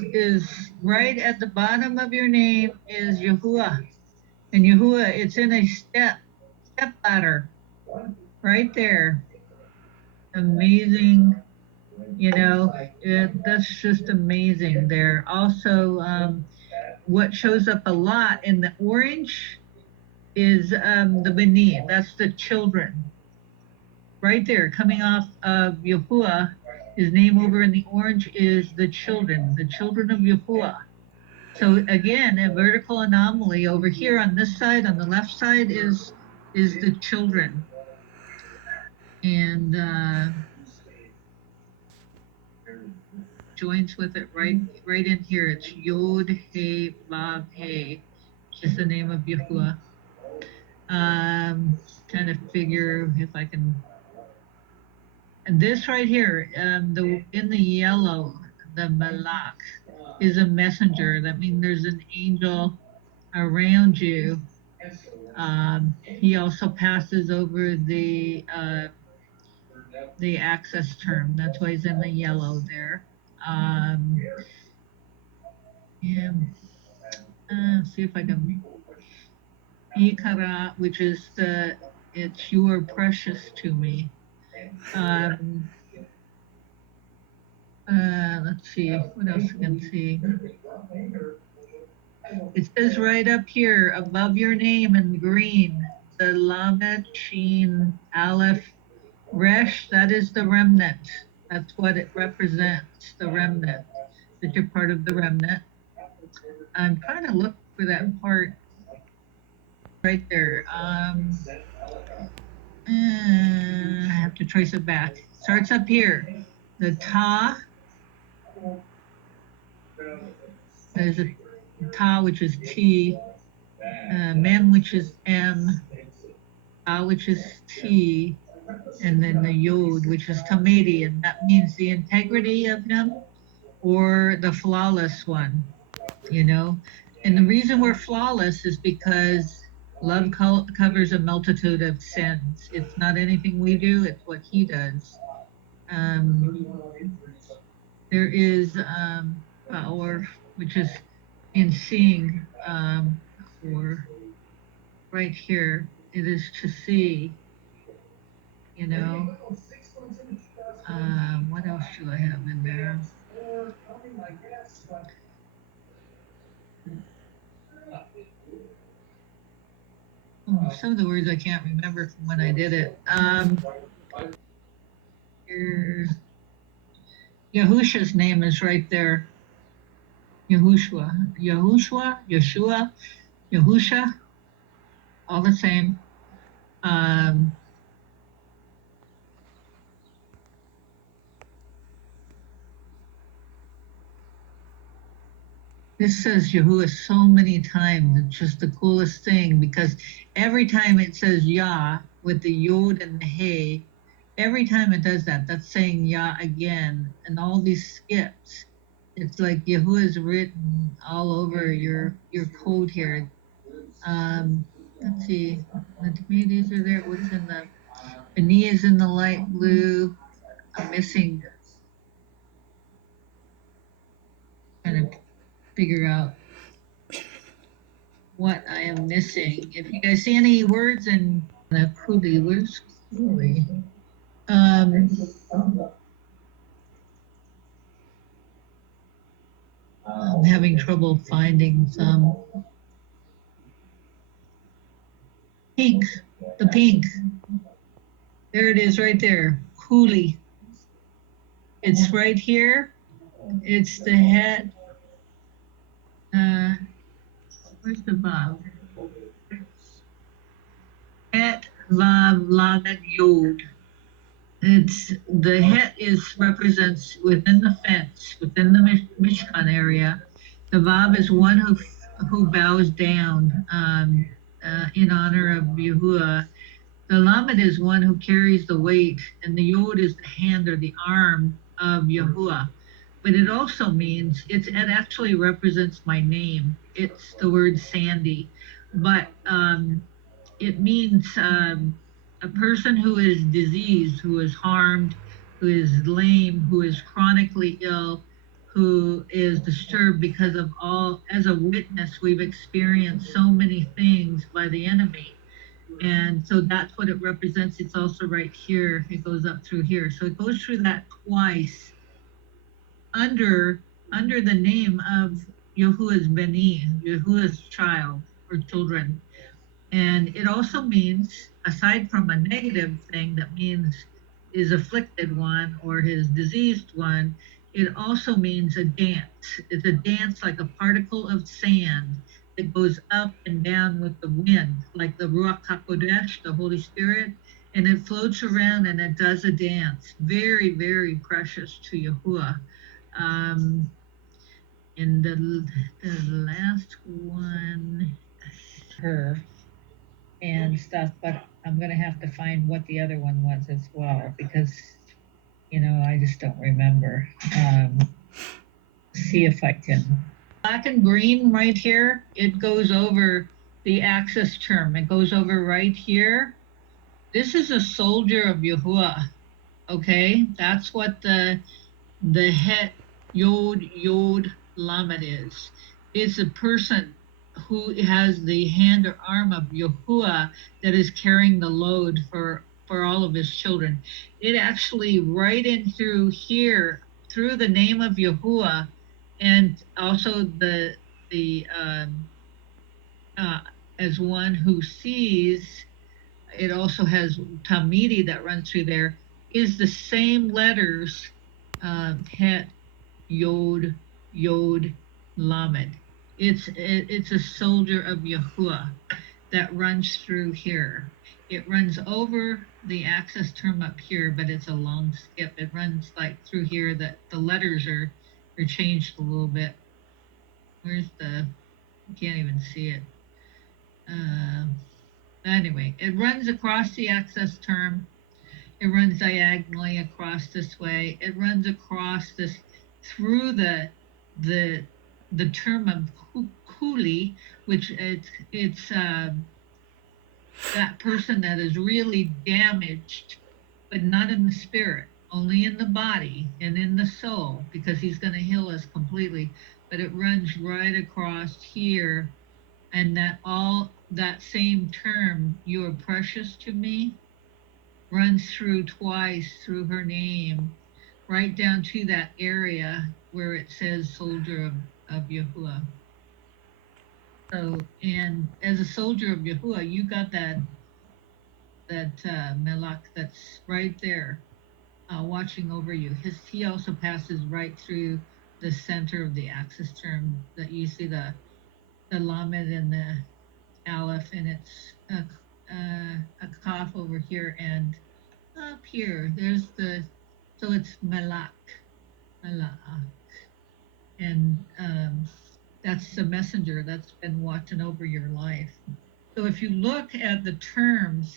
is right at the bottom of your name is Yahuwah. And Yahuwah, it's in a step ladder right there. Amazing. That's just amazing there. Also, what shows up a lot in the orange is the Beni. That's the children. Right there, coming off of Yahuwah, his name over in the orange is the children of Yahuwah. So again, a vertical anomaly over here on this side, on the left side is the children. And joins with it right in here. It's Yod He Vav He, just the name of Yahuwah. Trying to figure if I can. And this right here, in the yellow, the Malak is a messenger. That means there's an angel around you. He also passes over the access term. That's why he's in the yellow there. And see if I can. Ikara, which is it's you are precious to me. Let's see, what else I can see. It says right up here above your name in green, the Lamed Shin Aleph Resh, that is the remnant. That's what it represents, the remnant, that you're part of the remnant. I'm trying to look for that part right there. I have to trace it back. Starts up here. The Ta. There's a Ta, which is T. Mem, which is M. Ta, which is T. And then the Yod, which is Tamedi. And that means the integrity of him or the flawless one, And the reason we're flawless is because love covers a multitude of sins. It's not anything we do, it's what he does. There is power, which is in seeing, or right here, it is to see, what else do I have in there? Some of the words I can't remember from when I did it. Yahusha's name is right there. Yeshua, Yahusha, all the same. This says Yahuwah so many times. It's just the coolest thing because every time it says Yah with the Yod and the Hey, every time it does that, that's saying Yah again. And all these skips, it's like Yahuwah is written all over your code here. Let's see, the communities are there. What's in the Beni is in the light blue. I'm missing. Kind of figure out what I am missing. If you guys see any words in the Kuli, where's Kuli? I'm having trouble finding some. Pink, the pink. There it is right there, Kuli. It's right here. It's the head. Where's the Vav? Het Vav Lamed Yod. It's the het represents within the fence, within the Mishkan area. The Vav is one who bows down in honor of Yahuwah. The Lamed is one who carries the weight, and the Yod is the hand or the arm of Yahuwah. But it also means it actually represents my name. It's the word Sandy, but it means a person who is diseased, who is harmed, who is lame, who is chronically ill, who is disturbed because of all, as a witness, we've experienced so many things by the enemy. And so that's what it represents. It's also right here. It goes up through here. So it goes through that twice under the name of Yahuwah's Beni, Yahuwah's child or children. And it also means, aside from a negative thing that means his afflicted one or his diseased one, it also means a dance. It's a dance like a particle of sand that goes up and down with the wind, like the Ruach HaKodesh, the Holy Spirit, and it floats around and it does a dance. Very, very precious to Yahuwah. And the last one, her and stuff, but I'm gonna have to find what the other one was as well because I just don't remember. See if I can. Black and green right here, it goes over the axis term. It goes over right here. This is a soldier of Yahuwah. Okay, that's what the het Yod Lamed is. It's a person who has the hand or arm of Yahuwah that is carrying the load for all of his children. It actually right in through here, through the name of Yahuwah, and also as one who sees, it also has Tamidi that runs through there, is the same letters, Het, Yod, Lamed. It's a soldier of Yahuwah that runs through here. It runs over the axis term up here, but it's a long skip. It runs like through here that the letters are changed a little bit. Where's you can't even see it. Anyway, it runs across the axis term. It runs diagonally across this way. It runs across this through the term of Kuli, which it's that person that is really damaged, but not in the spirit, only in the body and in the soul, because he's going to heal us completely. But it runs right across here, and that same term, you are precious to me, runs through twice through her name, right down to that area where it says soldier of Yahuwah. So, and as a soldier of Yahuwah, you got that Melach that's right there, watching over you. He also passes right through the center of the axis term that you see the Lamed and the Aleph, and it's a Kaf over here, and up here there's so it's Malak, and that's the messenger that's been watching over your life. So if you look at the terms,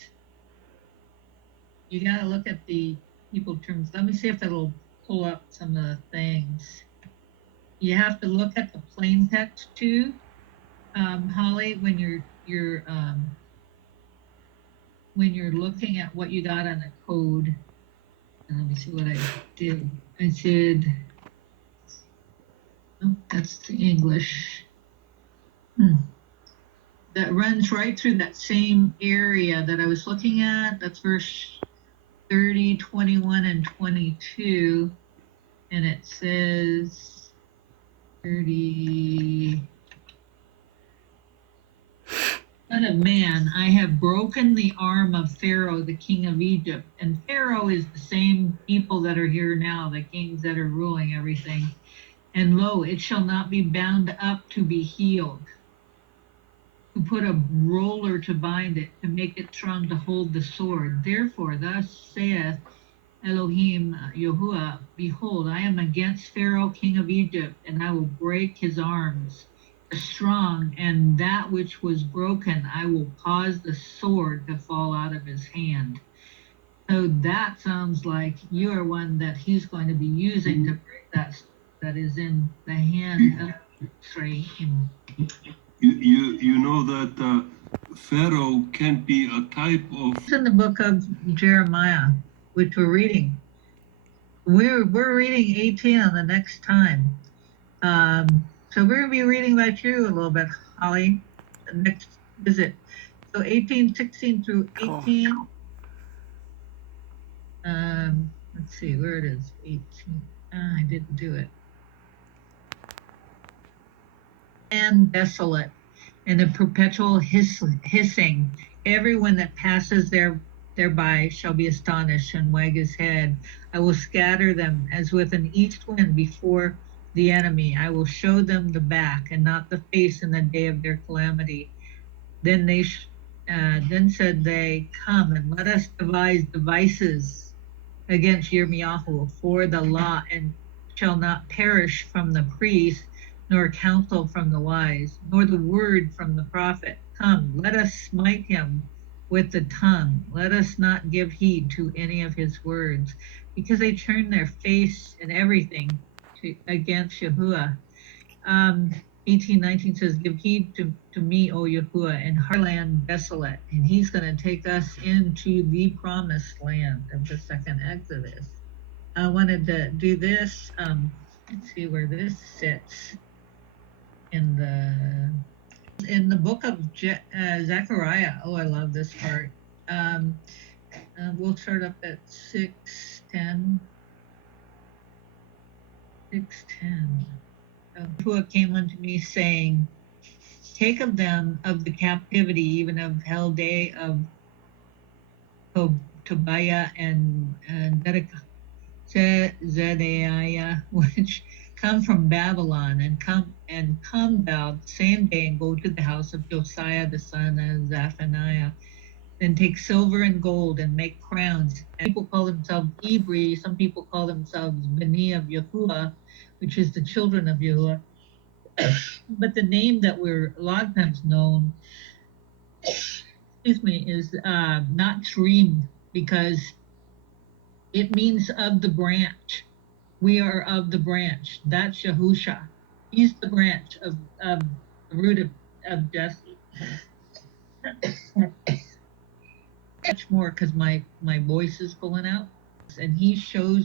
you got to look at the people terms. Let me see if it'll pull up some of the things. You have to look at the plain text too, Holly, when you're looking at what you got on the code. And let me see what I did. I said, oh, that's the English. That runs right through that same area that I was looking at. That's verse 30, 21, and 22. And it says 30. Son of man, I have broken the arm of Pharaoh, the king of Egypt. And Pharaoh is the same people that are here now, the kings that are ruling everything. And lo, it shall not be bound up to be healed. To put a roller to bind it, to make it strong to hold the sword. Therefore, thus saith Elohim Yahuwah, behold, I am against Pharaoh, king of Egypt, and I will break his arms. Strong, and that which was broken, I will cause the sword to fall out of his hand. So that sounds like you are one that he's going to be using to break that is in the hand of Israel. You know that Pharaoh can be a type of. It's in the book of Jeremiah, which we're reading. We're reading 18 on the next time. So we're going to be reading about you a little bit, Holly, the next visit. So 1816 through Cool. 18. Let's see where it is. 18. I didn't do it. And desolate, and a perpetual hissing. Everyone that passes thereby shall be astonished and wag his head. I will scatter them as with an east wind before the enemy. I will show them the back and not the face in the day of their calamity. Then then said they, come and let us devise devices against Yirmiyahu for the law, and shall not perish from the priest, nor counsel from the wise, nor the word from the prophet. Come, let us smite him with the tongue. Let us not give heed to any of his words, because they turn their face and everything against Yahuwah. 1819 says, give heed to me, O Yahuwah, and our land desolate. And he's going to take us into the promised land of the second Exodus. I wanted to do this. Let's see where this sits in the book of Zechariah. Oh, I love this part. We'll start up at 6:10. 6:10. Yahuwah came unto me, saying, take of them of the captivity, even of Helday, of Tobiah and Zedaiah, which come from Babylon, and come thou the same day and go to the house of Josiah the son of Zephaniah. Then take silver and gold and make crowns. And people call themselves Ibri. Some people call themselves Bani of Yahuwah, which is the children of Yahuwah. But the name that we're a lot of times known, is not Trim, because it means of the branch. We are of the branch. That's Yahusha. He's the branch of the root of Jesse. Much more because my voice is pulling out. And he shows